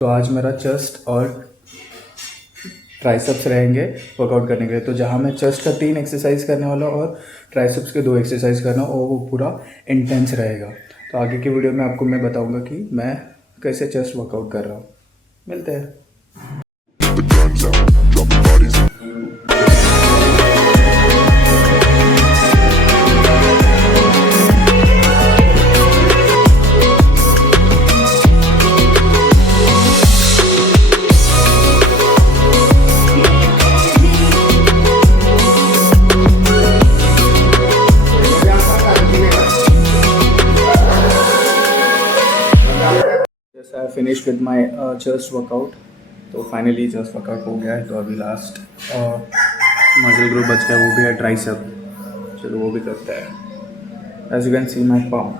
तो आज मेरा चेस्ट और ट्राइसेप्स रहेंगे वर्कआउट करने के लिए। तो जहाँ मैं चेस्ट का 3 एक्सरसाइज करने वाला और ट्राइसेप्स के 2 एक्सरसाइज करना और वो पूरा इंटेंस रहेगा। तो आगे की वीडियो में आपको मैं बताऊंगा कि मैं कैसे चेस्ट वर्कआउट कर रहा हूँ। मिलते हैं। Yes, I finished with my chest workout। तो फाइनली चेस्ट वर्कआउट हो गया है। तो अभी लास्ट मसल ग्रुप बच गया, वो भी है ट्राइसेप। चलो वो भी करते हैं। As you can see my palm.